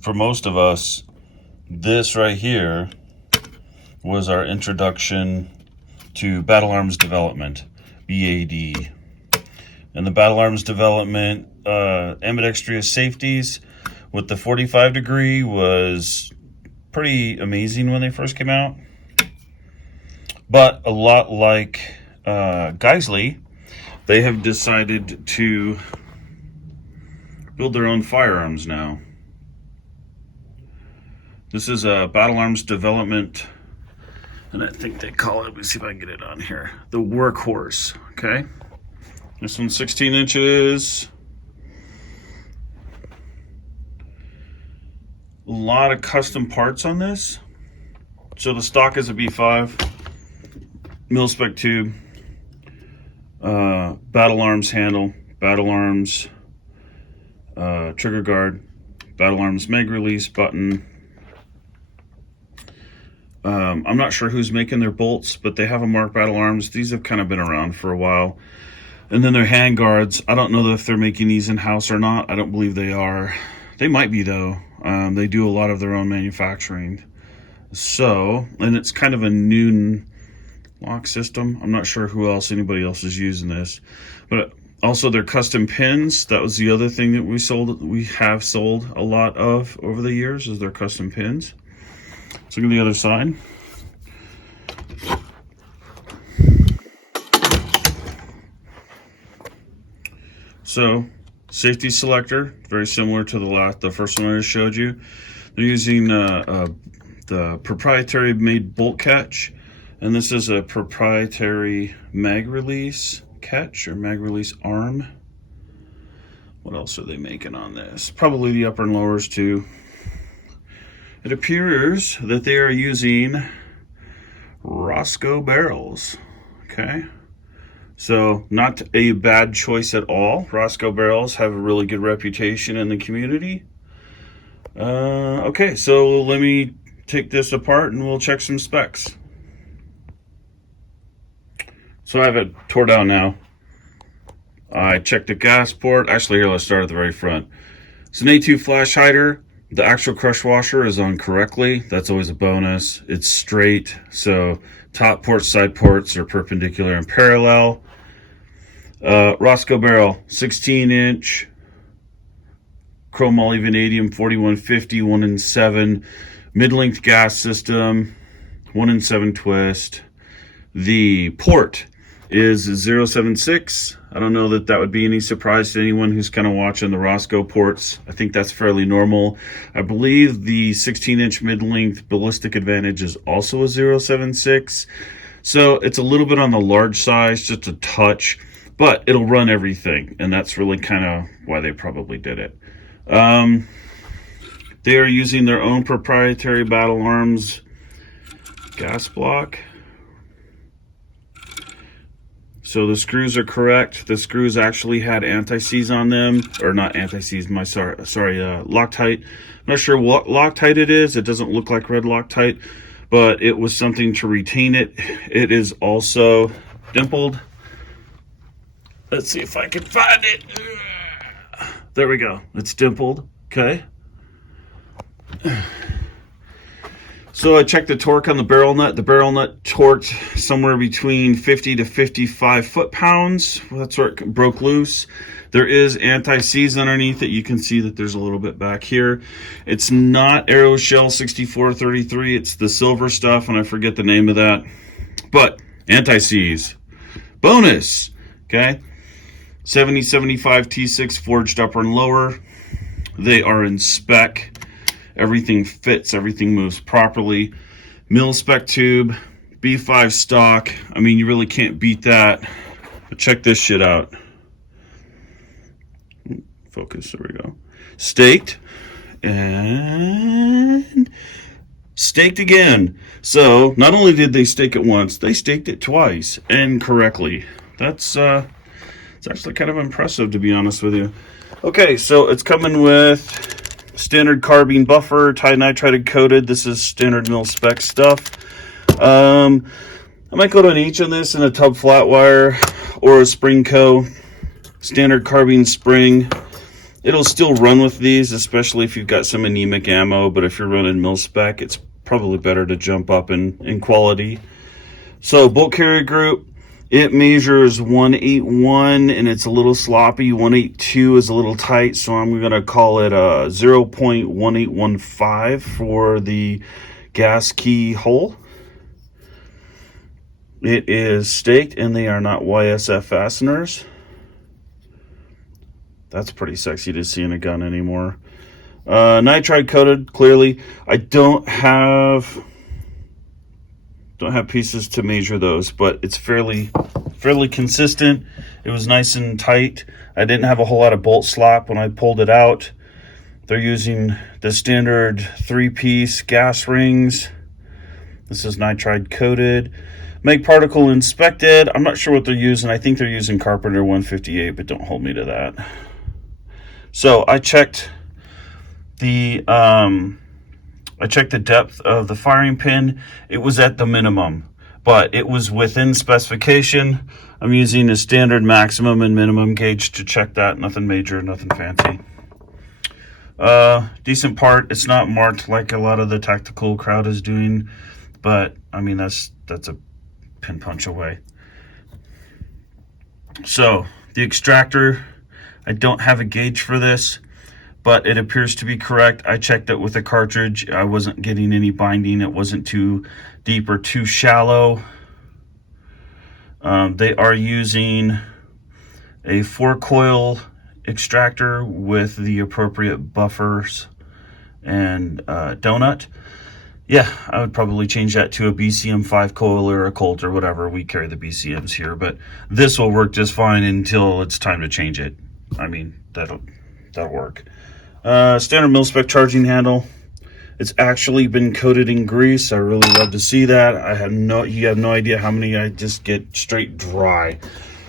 for most of us, this right here was our introduction to battle arms development, BAD. And the battle arms development, ambidextrous safeties with the 45 degree was pretty amazing when they first came out. But a lot like Geisley, they have decided to build their own firearms now. This is a battle arms development, and I think they call it, let me see if I can get it on here, the Workhorse, okay? This one's 16 inches. A lot of custom parts on this. So the stock is a B5, mil-spec tube, battle arms handle, battle arms trigger guard, battle arms mag release button. I'm not sure who's making their bolts, but they have a marked battle arms. These have kind of been around for a while. And then their handguards. I don't know if they're making these in-house or not. I don't believe they are. They might be though. They do a lot of their own manufacturing. So, and it's kind of a new lock system. I'm not sure who else, anybody else is using this. But also their custom pins. That was the other thing that we have sold a lot of over the years, is their custom pins. Let's look at the other side. So, safety selector, very similar to the first one I just showed you. They're using the proprietary made bolt catch, and this is a proprietary mag release catch or mag release arm. What else are they making on this? Probably the upper and lowers too. It appears that they are using Roscoe barrels, okay? So not a bad choice at all. Roscoe barrels have a really good reputation in the community. Okay, so let me take this apart and we'll check some specs. So I have it tore down now. I checked the gas port. Actually, here, let's start at the very front. It's an A2 flash hider. The actual crush washer is on correctly. That's always a bonus. It's straight, so top ports, side ports are perpendicular and parallel. Roscoe barrel, 16-inch, chrome moly vanadium 4150, 1-in-7, mid-length gas system, 1-in-7 twist. The port is 076. I don't know that would be any surprise to anyone who's kind of watching the Roscoe ports. I think that's fairly normal. I believe the 16-inch mid-length ballistic advantage is also a 076. So it's a little bit on the large size, just a touch, but it'll run everything. And that's really kind of why they probably did it. They are using their own proprietary battle arms gas block. So the screws are correct. The screws actually had anti-seize on them, or not anti-seize, Loctite. I'm not sure what Loctite it is. It doesn't look like red Loctite, but it was something to retain it. It is also dimpled. Let's see if I can find it. There we go. It's dimpled, okay. So I checked the torque on the barrel nut. The barrel nut torqued somewhere between 50 to 55 foot-pounds. That's where it broke loose. There is anti-seize underneath it. You can see that there's a little bit back here. It's not Aeroshell 6433. It's the silver stuff, and I forget the name of that. But anti-seize. Bonus, okay? 7075 T6 forged upper and lower. They are in spec. Everything fits, everything moves properly. Mil-spec tube, B5 stock. I mean, you really can't beat that. But check this shit out. Focus, there we go. Staked and staked again. So not only did they stake it once, they staked it twice and correctly. That's it's actually kind of impressive, to be honest with you. Okay, so it's coming with standard carbine buffer, titanitride coated. This is standard mil-spec stuff. I might go to an H on this in a tub flat wire or a spring co. Standard carbine spring. It'll still run with these, especially if you've got some anemic ammo, but if you're running mil spec, it's probably better to jump up in quality. So bolt carrier group, it measures 181 and it's a little sloppy. 182 is a little tight, so I'm going to call it a 0.1815 for the gas key hole. It is staked and they are not YSF fasteners. That's pretty sexy to see in a gun anymore. Nitride coated, clearly. I don't have pieces to measure those, but it's fairly consistent. It was nice and tight. I didn't have a whole lot of bolt slop when I pulled it out. They're using the standard 3-piece gas rings. This is nitride coated. Make particle inspected. I'm not sure what they're using. I think they're using Carpenter 158, but don't hold me to that. So I checked the depth of the firing pin. It was at the minimum, but it was within specification. I'm using a standard maximum and minimum gauge to check that. Nothing major, nothing fancy. Decent part. It's not marked like a lot of the tactical crowd is doing, but I mean, that's a pin punch away. So the extractor, I don't have a gauge for this, but it appears to be correct. I checked it with a cartridge. I wasn't getting any binding. It wasn't too deep or too shallow. They are using a 4-coil extractor with the appropriate buffers and donut. Yeah, I would probably change that to a BCM 5-coil or a Colt or whatever. We carry the BCMs here, but this will work just fine until it's time to change it. I mean, that'll work. Standard mil-spec charging handle. It's actually been coated in grease. I really love to see that. You have no idea how many I just get straight dry.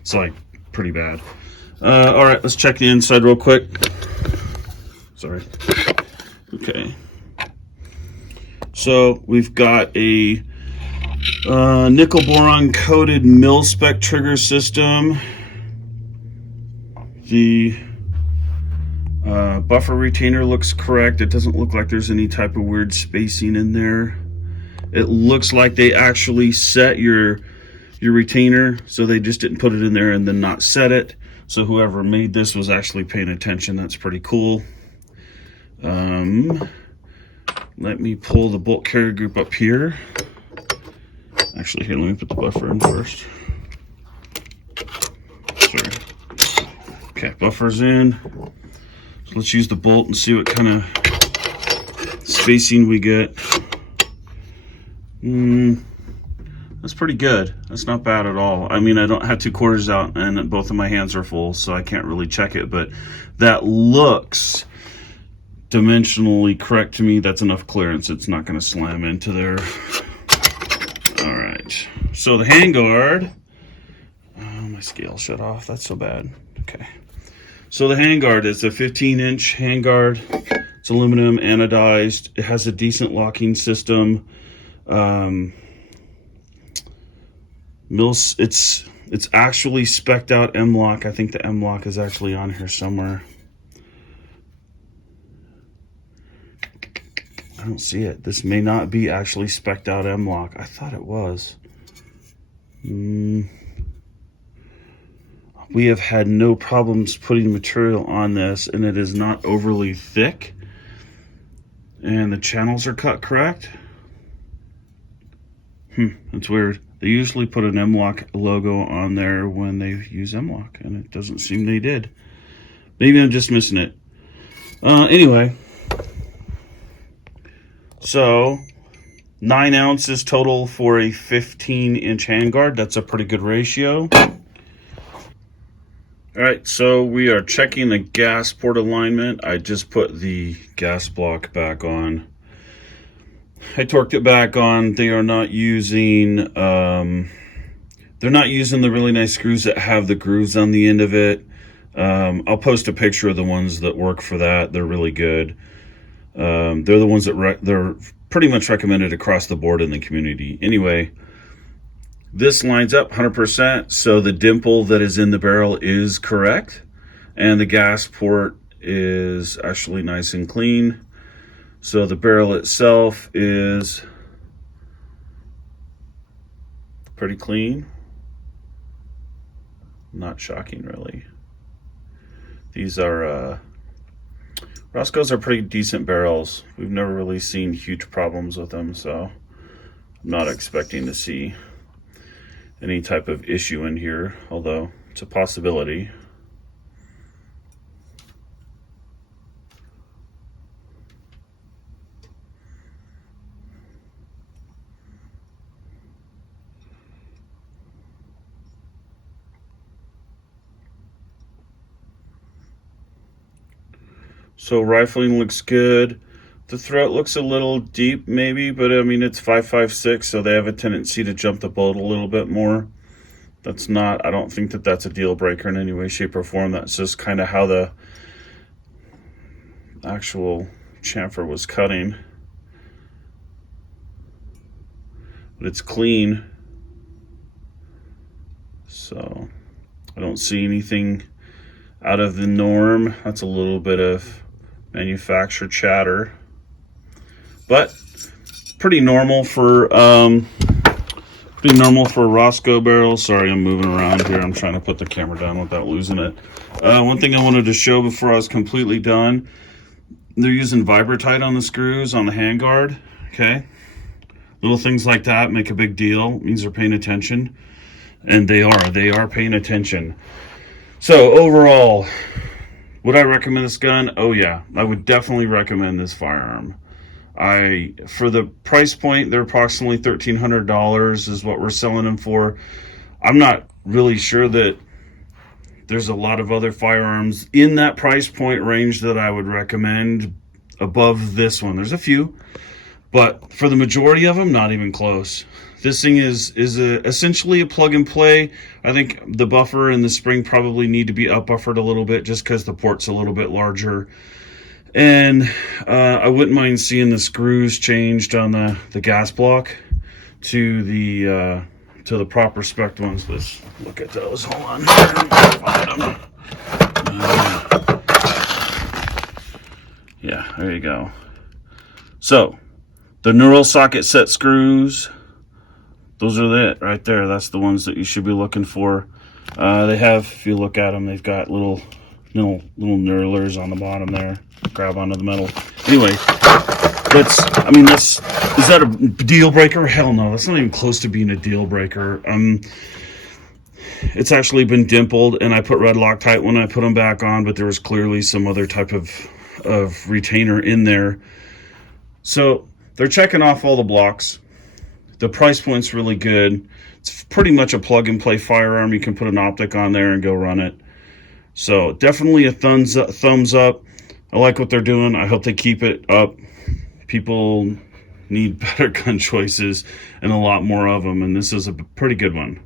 It's like pretty bad. All right, let's check the inside real quick. Sorry. Okay. So we've got a nickel boron coated mil-spec trigger system. The buffer retainer looks correct. It doesn't look like there's any type of weird spacing in there. It looks like they actually set your retainer, so they just didn't put it in there and then not set it. So whoever made this was actually paying attention. That's pretty cool. Let me pull the bolt carrier group up here. Actually, here, let me put the buffer in first. Sorry. Okay, buffer's in. So let's use the bolt and see what kind of spacing we get. That's pretty good. That's not bad at all. I mean, I don't have 2 quarters out and both of my hands are full, so I can't really check it, but that looks dimensionally correct to me. That's enough clearance. It's not going to slam into there. All right. So the handguard. Oh, my scale shut off. That's so bad. Okay. So the handguard is a 15-inch handguard. It's aluminum anodized. It has a decent locking system. It's actually spec'd out M-lock. I think the M-lock is actually on here somewhere. I don't see it. This may not be actually spec'd out M-lock. I thought it was. We have had no problems putting material on this, and it is not overly thick. And the channels are cut correct. That's weird. They usually put an M-lock logo on there when they use M-lock, and it doesn't seem they did. Maybe I'm just missing it. Anyway. So, 9 ounces total for a 15-inch handguard. That's a pretty good ratio. All right, so we are checking the gas port alignment. I just put the gas block back on. I torqued it back on. They are not using, they're not using the really nice screws that have the grooves on the end of it. I'll post a picture of the ones that work for that. They're really good. They're the ones that they're pretty much recommended across the board in the community. Anyway, this lines up 100%, so the dimple that is in the barrel is correct, and the gas port is actually nice and clean. So the barrel itself is pretty clean. Not shocking, really. These are Roscoe's are pretty decent barrels. We've never really seen huge problems with them, so I'm not expecting to see any type of issue in here, although it's a possibility. So rifling looks good. The throat looks a little deep maybe, but I mean it's 5.56, so they have a tendency to jump the bolt a little bit more. That's not, I don't think that that's a deal breaker in any way, shape, or form. That's just kind of how the actual chamfer was cutting. But it's clean. So I don't see anything out of the norm. That's a little bit of manufacturer chatter, but pretty normal for a Roscoe barrel. Sorry, I'm moving around here. I'm trying to put the camera down without losing it. One thing I wanted to show before I was completely done, they're using Vibratite on the screws on the handguard. Okay, little things like that make a big deal. It means they're paying attention, and they are paying attention. So overall, would I recommend this gun? Oh yeah, I would definitely recommend this firearm. For the price point, they're approximately $1,300 is what we're selling them for. I'm not really sure that there's a lot of other firearms in that price point range that I would recommend above this one. There's a few, but for the majority of them, not even close. This thing is essentially a plug and play. I think the buffer and the spring probably need to be up buffered a little bit just because the port's a little bit larger. And I wouldn't mind seeing the screws changed on the gas block to the proper spec ones. Let's look at those. Hold on. Find them. Yeah, there you go. So the neural socket set screws, those are it right there. That's the ones that you should be looking for. They have, if you look at them, they've got little knurlers on the bottom there. Grab onto the metal. Anyway, is that a deal breaker? Hell no, that's not even close to being a deal breaker. It's actually been dimpled, and I put red Loctite when I put them back on, but there was clearly some other type of retainer in there. So they're checking off all the blocks. The price point's really good. It's pretty much a plug and play firearm. You can put an optic on there and go run it. So definitely a thumbs up. I like what they're doing. I hope they keep it up. People need better gun choices and a lot more of them, and this is a pretty good one.